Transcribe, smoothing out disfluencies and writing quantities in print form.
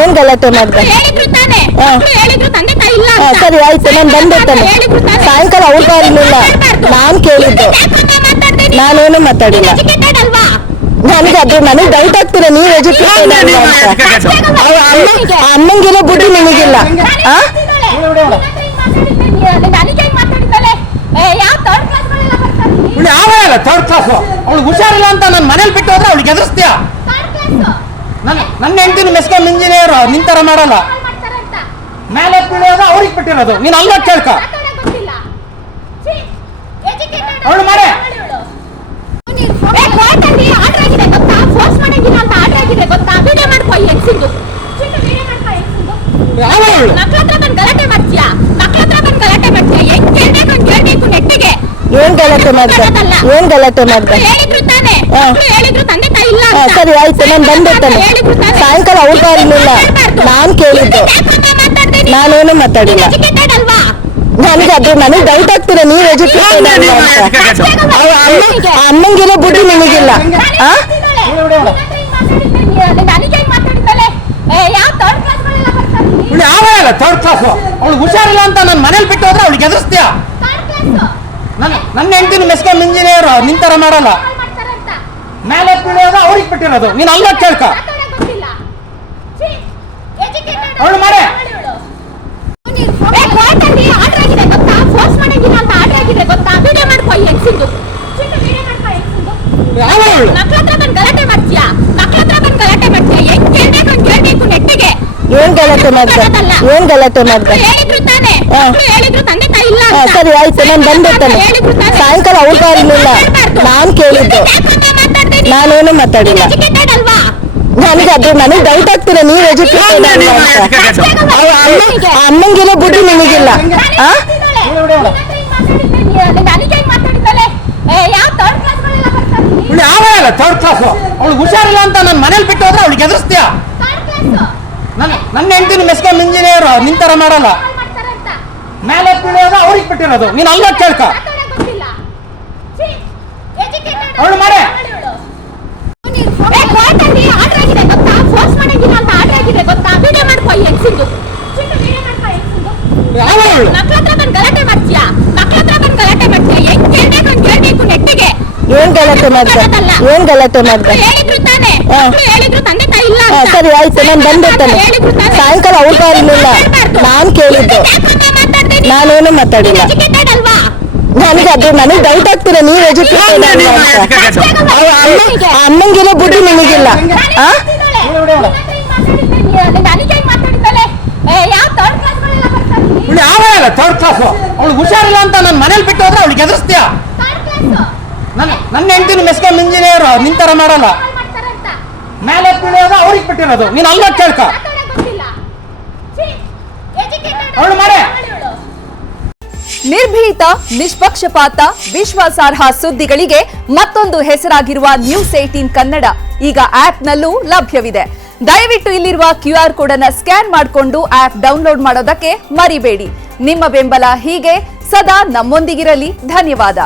ಏನ್ ಗಲಾಟೆ ಮಾಡ್ದೆ ಸರಿ ಆಯ್ತು, ನಾನು ಬಂದಿರ್ತೇನೆ ಸಾಯಂಕಾಲ. ಅವ್ರ ಇರ್ಲಿಲ್ಲ, ನಾನ್ ಕೇಳಿದ್ದು, ನಾನೇನು ಮಾತಾಡಿಲ್ಲ. ನನಗೆ ಡೌಟ್ ಆಗ್ತಿಲ್ಲ, ನೀವ್ ಎಜುಕೇಟೆಡ್ ಅಮ್ಮಂಗಿರೋ ಬುದ್ಧಿ ನಿಮಗಿಲ್ಲ. ಥರ್ಡ್ ಕ್ಲಾಸ್ ಅವಳು ಹುಷಾರಿಲ್ಲ ಅಂತ ನಾನು ಮನೇಲಿ ಬಿಟ್ಟು ಹೋದ್ರೆ ಅವಳಿಗೆ ಎದುರಿಸ್ತೀಯ? ನನ್ನ ಹೆಂಡತಿನ ಮೆಸ್ಕಾಂ ಇಂಜಿನಿಯರ್ ನಿಂತರ ಮಾಡಲ್ಲ. ಮೇಲೆ ಬೀಳೋದು ಅವ್ರಿಗೆ ಬಿಟ್ಟಿರೋದು, ನೀನು ಅಲ್ಲ ಕೇಳ್ಕ ಅವಳು ಮಾಡೆ. ಏನ್ ಗಲಾಟೆ ಮಾಡ್ದೆ ಸರಿ ಆಯ್ತು, ನಾನು ಬಂದಿರ್ತೇನೆ ಸಾಯಂಕಾಲ. ಅವ್ರ ಇರ್ಲಿಲ್ಲ, ನಾನ್ ಕೇಳಿದ್ದು, ನಾನೇನು ಮಾತಾಡಿಲ್ಲ. ನನಗೆ ಡೌಟ್ ಆಗ್ತಿಲ್ಲ, ನೀವ್ ಎಜುಕೇಟೆಡ್ ಅಮ್ಮಂಗಿರೋ ಬುದ್ಧಿ ನಿಮಗಿಲ್ಲ. ಥರ್ಡ್ ಕ್ಲಾಸ್ ಅವಳು ಹುಷಾರಿಲ್ಲ ಅಂತ ನಾನು ಮನೇಲಿ ಬಿಟ್ಟು ಹೋದ್ರೆ ಅವಳಿಗೆ ಎದುರಿಸ್ತೀಯ? ನನ್ನ ಹೆಂಡತಿನ ಮೆಸ್ಕಾಂ ಇಂಜಿನಿಯರ್ ನಿಂತರ ಮಾಡಲ್ಲ. ಮೇಲೆ ಬೀಳೋದು ಅವ್ರಿಗೆ ಬಿಟ್ಟಿರೋದು, ನೀನು ಅಲ್ಲ ಕೇಳ್ಕ ಅವಳು ಮಾಡೆ. ಏನ್ ಗಲಾಟೆ ಮಾಡ್ದೆ ಸರಿ ಆಯ್ತು, ನಾನು ಬಂದಿರ್ತೇನೆ ಸಾಯಂಕಾಲ. ಅವ್ರ ಇರ್ಲಿಲ್ಲ, ನಾನ್ ಕೇಳಿದ್ದು, ನಾನೇನು ಮಾತಾಡಿಲ್ಲ. ನನಗೆ ಡೌಟ್ ಆಗ್ತಿಲ್ಲ, ನೀವ್ ಎಜುಕೇಟೆಡ್ ಅಮ್ಮಂಗಿರೋ ಬುದ್ಧಿ ನಿಮಗಿಲ್ಲ. ಥರ್ಡ್ ಕ್ಲಾಸ್ ಅವಳು ಹುಷಾರಿಲ್ಲ ಅಂತ ನಾನು ಮನೇಲಿ ಬಿಟ್ಟು ಹೋದ್ರೆ ಅವಳಿಗೆ ಎದುರಿಸ್ತೀಯ? ನನ್ನ ಹೆಂಡತಿನ ಮೆಸ್ಕಾಂ ಇಂಜಿನಿಯರ್ ನಿಂತರ ಮಾಡಲ್ಲ. ಮೇಲೆ ಬೀಳೋದು ಅವ್ರಿಗೆ ಬಿಟ್ಟಿರೋದು, ನೀನು ಅಲ್ಲ ಕೇಳ್ಕ ಅವಳು ಮಾಡೆ. ಏನ್ ಗಲಾಟೆ ಮಾಡ್ದೆ ಸರಿ ಆಯ್ತು, ನಾನು ಬಂದಿರ್ತೇನೆ ಸಾಯಂಕಾಲ. ಅವ್ರ ಇರ್ಲಿಲ್ಲ, ನಾನ್ ಕೇಳಿದ್ದು, ನಾನೇನು ಮಾತಾಡಿಲ್ಲ. ನನಗೆ ಡೌಟ್ ಆಗ್ತಿಲ್ಲ, ನೀವ್ ಎಜುಕೇಟೆಡ್ ಅಮ್ಮಂಗಿರೋ ಬುದ್ಧಿ ನಿಮಗಿಲ್ಲ. ಥರ್ಡ್ ಕ್ಲಾಸ್ ಅವಳು ಹುಷಾರಿಲ್ಲ ಅಂತ ನಾನು ಮನೇಲಿ ಬಿಟ್ಟು ಹೋದ್ರೆ ಅವಳಿಗೆ ಎದುರಿಸ್ತೀಯ? ನನ್ನ ಹೆಂಡತಿನ ಮೆಸ್ಕಾಂ ಇಂಜಿನಿಯರ್ ನಿಂತರ ಮಾಡಲ್ಲ. ಮೇಲೆ ಬೀಳೋದು ಅವ್ರಿಗೆ ಬಿಟ್ಟಿರೋದು, ನೀನು ಅಲ್ಲ ಕೇಳ್ಕ ಅವಳು ಮಾಡೆ. ನಿರ್ಭೀತ, ನಿಷ್ಪಕ್ಷಪಾತ, ವಿಶ್ವಾಸಾರ್ಹ ಸುದ್ದಿಗಳಿಗೆ ಮತ್ತೊಂದು ಹೆಸರಾಗಿರುವ ನ್ಯೂಸ್ 18 ಕನ್ನಡ ಈಗ ಆಪ್ನಲ್ಲೂ ಲಭ್ಯವಿದೆ. ದಯವಿಟ್ಟು ಇಲ್ಲಿರುವ QR ಕೋಡ್ ಅನ್ನು ಸ್ಕ್ಯಾನ್ ಮಾಡಿಕೊಂಡು ಆಪ್ ಡೌನ್ಲೋಡ್ ಮಾಡೋದಕ್ಕೆ ಮರಿಬೇಡಿ. ನಿಮ್ಮ ಬೆಂಬಲ ಹೀಗೆ ಸದಾ ನಮ್ಮೊಂದಿಗಿರಲಿ. ಧನ್ಯವಾದ.